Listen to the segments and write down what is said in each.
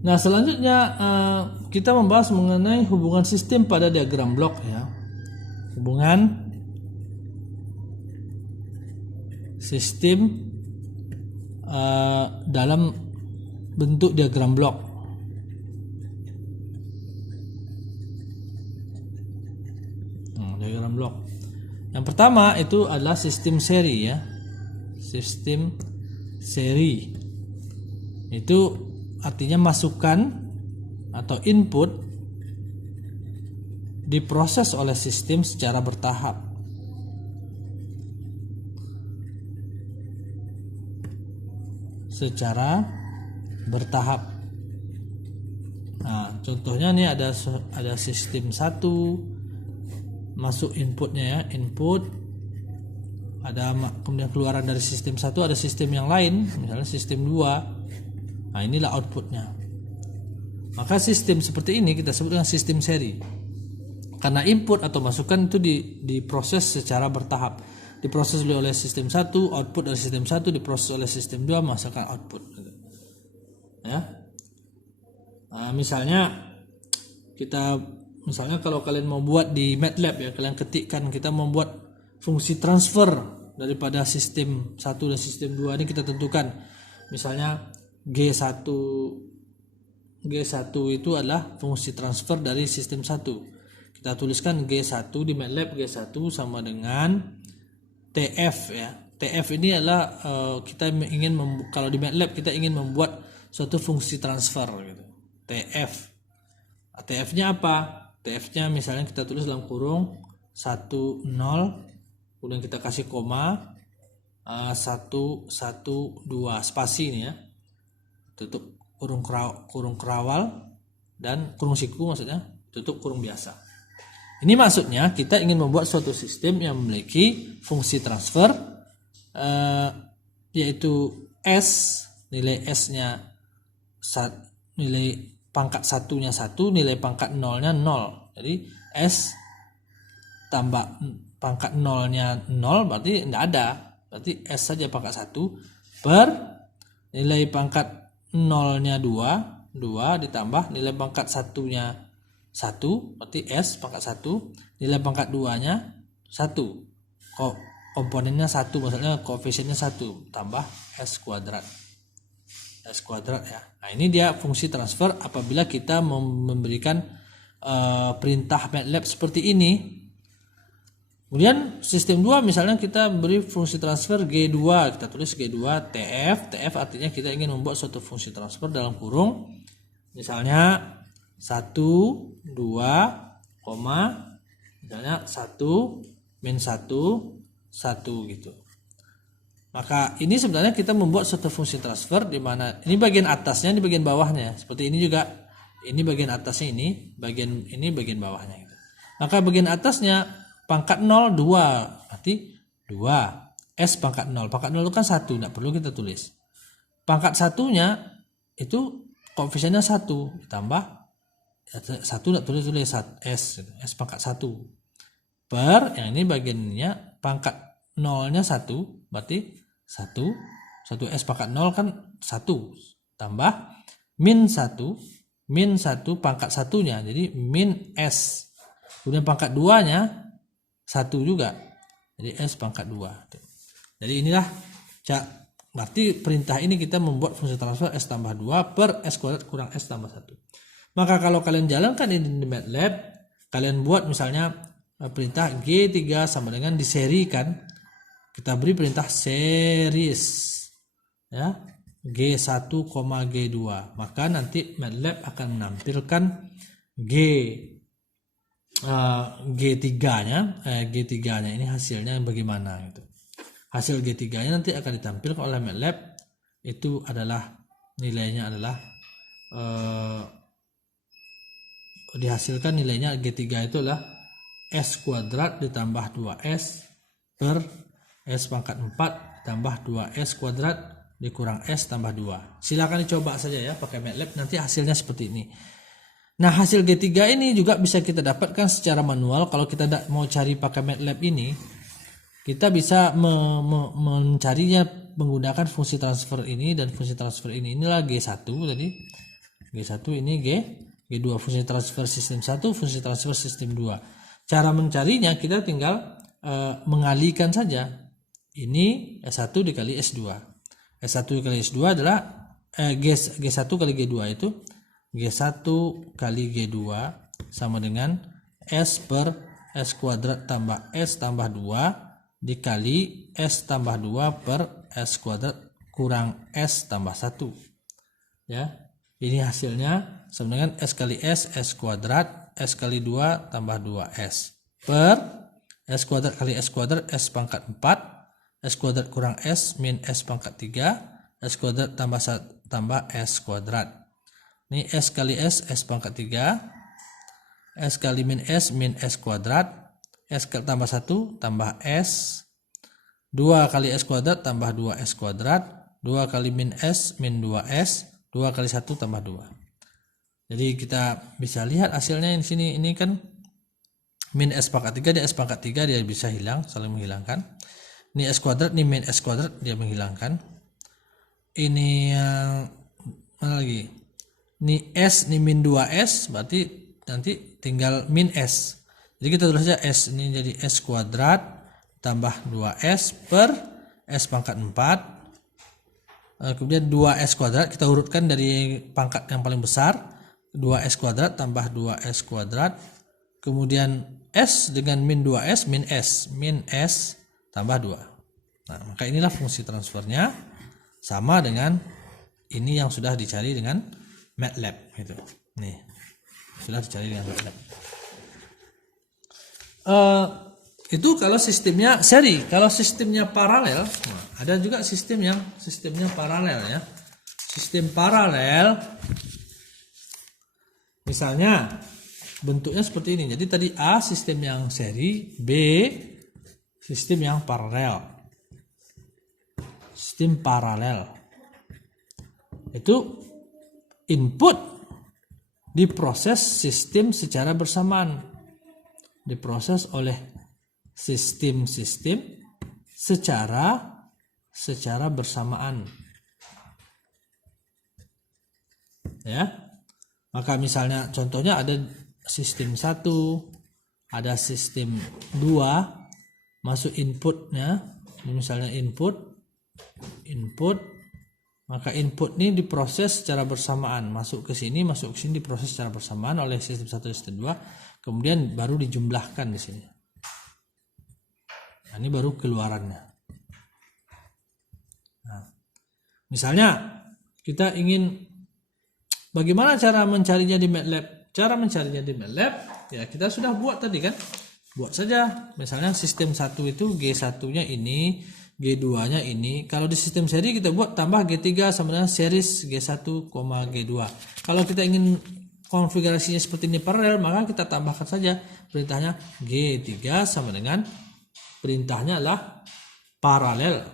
Nah, selanjutnya kita membahas mengenai hubungan sistem pada diagram blok ya. Hubungan sistem dalam bentuk diagram blok. Diagram blok. Yang pertama itu adalah sistem seri ya. Sistem seri. Itu artinya masukan atau input diproses oleh sistem secara bertahap. Nah, contohnya nih ada sistem 1 masuk inputnya ya, input ada, kemudian keluaran dari sistem 1 ada sistem yang lain, misalnya sistem 2. Nah, inilah outputnya. Maka sistem seperti ini kita sebut dengan sistem seri. Karena input atau masukan itu diproses secara bertahap. Diproses oleh sistem 1, output dari sistem 1 diproses oleh sistem 2 menghasilkan output. Ya. Nah, misalnya kalau kalian mau buat di MATLAB ya, kalian ketikkan kita membuat fungsi transfer daripada sistem 1 dan sistem 2 ini kita tentukan. Misalnya G1 itu adalah fungsi transfer dari sistem 1. Kita tuliskan G1 di MATLAB, G1 sama dengan TF ya. TF ini adalah kita ingin kalau di MATLAB kita ingin membuat suatu fungsi transfer gitu. TF. TF-nya apa? TF-nya misalnya kita tulis dalam kurung 10, kemudian kita kasih koma 112 spasi ini ya. Tutup kurung kerawal dan kurung siku, maksudnya tutup kurung biasa. Ini maksudnya kita ingin membuat suatu sistem yang memiliki fungsi transfer yaitu S, nilai S-nya nilai pangkat 1-nya 1, nilai pangkat 0-nya 0. Jadi S tambah pangkat 0-nya 0 berarti tidak ada. Berarti S saja pangkat 1 per nilai pangkat 0-nya 2 ditambah nilai pangkat 1-nya 1, berarti S pangkat 1, nilai pangkat 2-nya 1. Komponennya 1, maksudnya koefisiennya 1 tambah S kuadrat ya. Nah, ini dia fungsi transfer apabila kita memberikan perintah MATLAB seperti ini. Kemudian sistem 2 misalnya kita beri fungsi transfer G2, kita tulis G2 TF artinya kita ingin membuat suatu fungsi transfer dalam kurung misalnya 1, 2, misalnya 1, min 1, 1 gitu. Maka ini sebenarnya kita membuat suatu fungsi transfer di mana ini bagian atasnya, ini bagian bawahnya. Seperti ini juga, ini bagian atasnya, ini bagian bawahnya gitu. Maka bagian atasnya pangkat 0 2, berarti 2. S pangkat 0. Pangkat 0 itu kan 1, tidak perlu kita tulis. Pangkat 1-nya itu koefisiennya 1 ditambah 1 tidak tulis S, S pangkat 1 per yang ini bagiannya pangkat 0-nya 1, berarti 1 S pangkat 0 kan 1 tambah min 1 pangkat 1-nya, jadi min S. Kemudian pangkat 2-nya 1 juga, jadi S pangkat 2. Jadi inilah berarti perintah ini kita membuat fungsi transfer S tambah 2 per S kuadrat kurang S tambah 1. Maka kalau kalian jalankan ini di MATLAB, kalian buat misalnya perintah G3 sama dengan diserikan, kita beri perintah series ya, G1, G2, maka nanti MATLAB akan menampilkan G3-nya ini hasilnya bagaimana gitu. Hasil G3-nya nanti akan ditampilkan oleh MATLAB, itu adalah nilainya adalah dihasilkan nilainya G3 itu adalah S kuadrat ditambah 2S per S pangkat 4 ditambah 2S kuadrat dikurang S tambah 2. Silakan dicoba saja ya pakai MATLAB, nanti hasilnya seperti ini. Nah, hasil G3 ini juga bisa kita dapatkan secara manual. Kalau kita mau cari pakai MATLAB ini, kita bisa mencarinya menggunakan fungsi transfer ini dan fungsi transfer ini. Inilah G1 tadi. G1 ini G2 fungsi transfer sistem 1, fungsi transfer sistem 2. Cara mencarinya kita tinggal mengalihkan saja. Ini S1 dikali S2. S1 dikali S2 adalah G1 kali G2 itu G1 kali G2 sama dengan S per S kuadrat tambah S tambah 2 dikali S tambah 2 per S kuadrat kurang S tambah 1. Ya, ini hasilnya sama dengan S kali S kuadrat S kali 2 tambah 2S per S kuadrat kali S kuadrat S pangkat 4 S kuadrat kurang S min S pangkat 3 S kuadrat tambah S kuadrat. Ini S kali S pangkat 3 S kali min S kuadrat S tambah 1 tambah S 2 kali S kuadrat tambah 2S kuadrat 2 kali min S min 2S 2 kali 1 tambah 2. Jadi kita bisa lihat hasilnya di sini. Ini kan min S pangkat 3 dia S pangkat 3 dia bisa hilang, saling menghilangkan. Ini S kuadrat, ini min S kuadrat dia menghilangkan. Ini yang mana lagi? Ini S, ini min 2S berarti nanti tinggal min S. Jadi kita tulis saja S ini jadi S kuadrat tambah 2S per S pangkat 4. Kemudian 2S kuadrat kita urutkan dari pangkat yang paling besar. 2S kuadrat tambah 2S kuadrat. Kemudian S dengan min 2S min S tambah 2. Nah, maka inilah fungsi transfernya sama dengan ini yang sudah dicari dengan MATLAB gitu. Nih, sudah dicari dengan MATLAB. Itu kalau sistemnya seri. Kalau sistemnya paralel, nah, ada juga sistemnya paralel ya. Sistem paralel misalnya bentuknya seperti ini. Jadi tadi A sistem yang seri, B sistem yang paralel. Sistem paralel itu input diproses sistem secara bersamaan. Diproses oleh sistem-sistem secara bersamaan. Ya. Maka misalnya contohnya ada sistem 1, ada sistem 2, masuk inputnya, misalnya input, maka input ini diproses secara bersamaan, masuk ke sini diproses secara bersamaan oleh sistem 1 dan sistem 2, kemudian baru dijumlahkan di sini. Nah, ini baru keluarannya. Nah, misalnya kita ingin bagaimana cara mencarinya di MATLAB? Cara mencarinya di MATLAB ya kita sudah buat tadi kan. Buat saja. Misalnya sistem 1 itu G1-nya ini, G2-nya ini. Kalau di sistem seri kita buat tambah G3 sama dengan series G1, G2. Kalau kita ingin konfigurasinya seperti ini paralel, maka kita tambahkan saja perintahnya G3 sama dengan perintahnya adalah paralel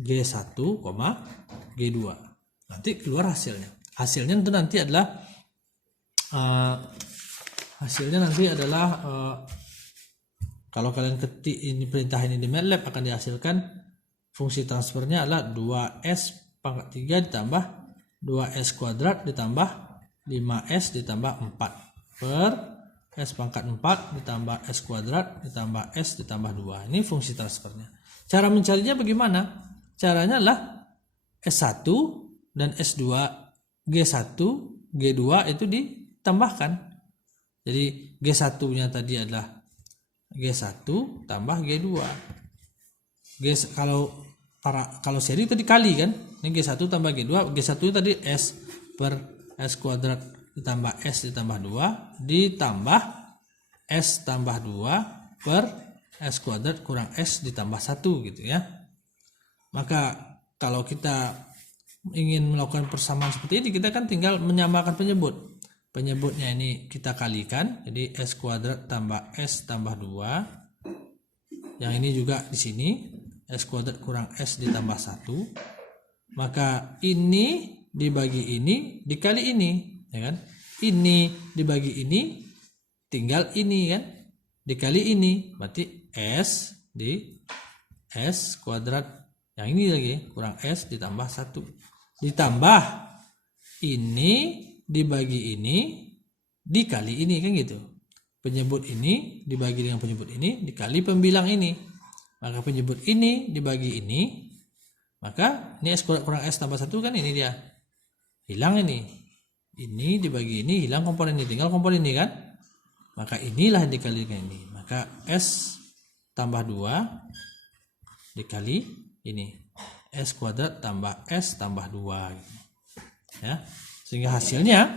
G1, G2. Nanti keluar hasilnya. Hasilnya itu nanti adalah kalau kalian ketik ini perintah ini di MATLAB akan dihasilkan fungsi transfernya adalah 2S pangkat 3 ditambah 2S kuadrat ditambah 5S ditambah 4 per S pangkat 4 ditambah S kuadrat ditambah S ditambah 2. Ini fungsi transfernya. Cara mencarinya bagaimana? Caranya adalah S1 dan S2, G1, G2 itu ditambahkan. Jadi G1-nya tadi adalah G1 tambah G2. Kalau seri itu dikali kan? Ini G1 tambah G2, G1 tadi S per S kuadrat ditambah S ditambah 2 ditambah S tambah 2 per S kuadrat kurang S ditambah 1 gitu ya. Maka kalau kita ingin melakukan persamaan seperti ini, kita kan tinggal menyamakan penyebut. Penyebutnya ini kita kalikan, jadi S kuadrat tambah S tambah 2. Yang ini juga di sini S kuadrat kurang S ditambah 1. Maka ini dibagi ini dikali ini, ya kan? Ini dibagi ini tinggal ini kan? Dikali ini, berarti S di S kuadrat Yang ini lagi kurang S ditambah 1. Ditambah ini dibagi ini dikali ini, kan gitu. Penyebut ini dibagi dengan penyebut ini dikali pembilang ini. Maka penyebut ini dibagi ini, maka ini S kurang S tambah 1 kan ini dia. Hilang ini. Ini dibagi ini, hilang komponen ini, tinggal komponen ini kan. Maka inilah dikali dengan ini. Maka S tambah 2 dikali ini. S kuadrat tambah S tambah 2 gitu. Ya. Sehingga hasilnya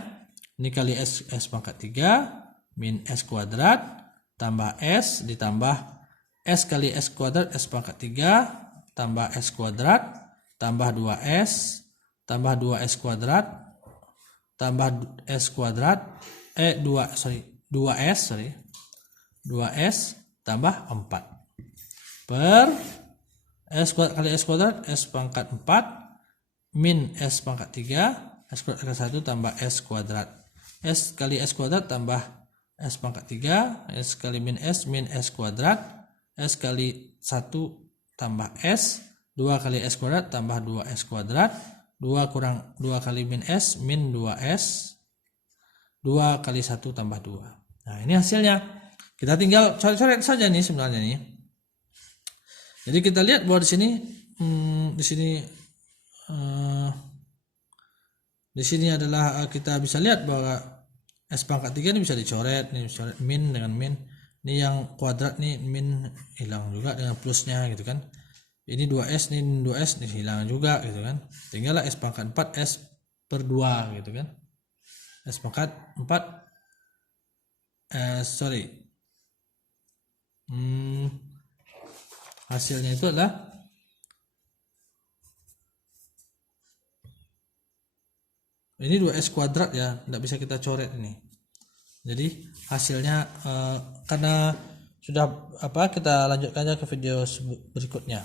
ini kali S pangkat 3 min S kuadrat tambah S ditambah S kali S kuadrat S pangkat 3 tambah S kuadrat tambah 2S tambah 2S kuadrat tambah S kuadrat 2S tambah 4 per S kuadrat kali S kuadrat S pangkat 4 min S pangkat 3 S kuadrat kali 1 tambah S kuadrat. S kali S kuadrat tambah S pangkat 3 S kali min S kuadrat S kali 1 tambah S 2 kali S kuadrat tambah 2S kuadrat 2 kurang 2 kali min 2S 2 kali 1 tambah 2. Nah ini hasilnya. Kita tinggal coret-coret saja nih sebenarnya nih. Jadi kita lihat bahwa di sini adalah kita bisa lihat bahwa S pangkat 3 ini bisa dicoret, nih coret min dengan min. Ini yang kuadrat nih min hilang juga dengan plusnya gitu kan. Ini 2S nih 2S nih hilang juga gitu kan. Tinggal S pangkat 4 S per 2 gitu kan. S pangkat 4 hasilnya itu adalah ini 2S kuadrat ya, tidak bisa kita coret ini. Jadi hasilnya karena sudah kita lanjutkan aja ke video berikutnya.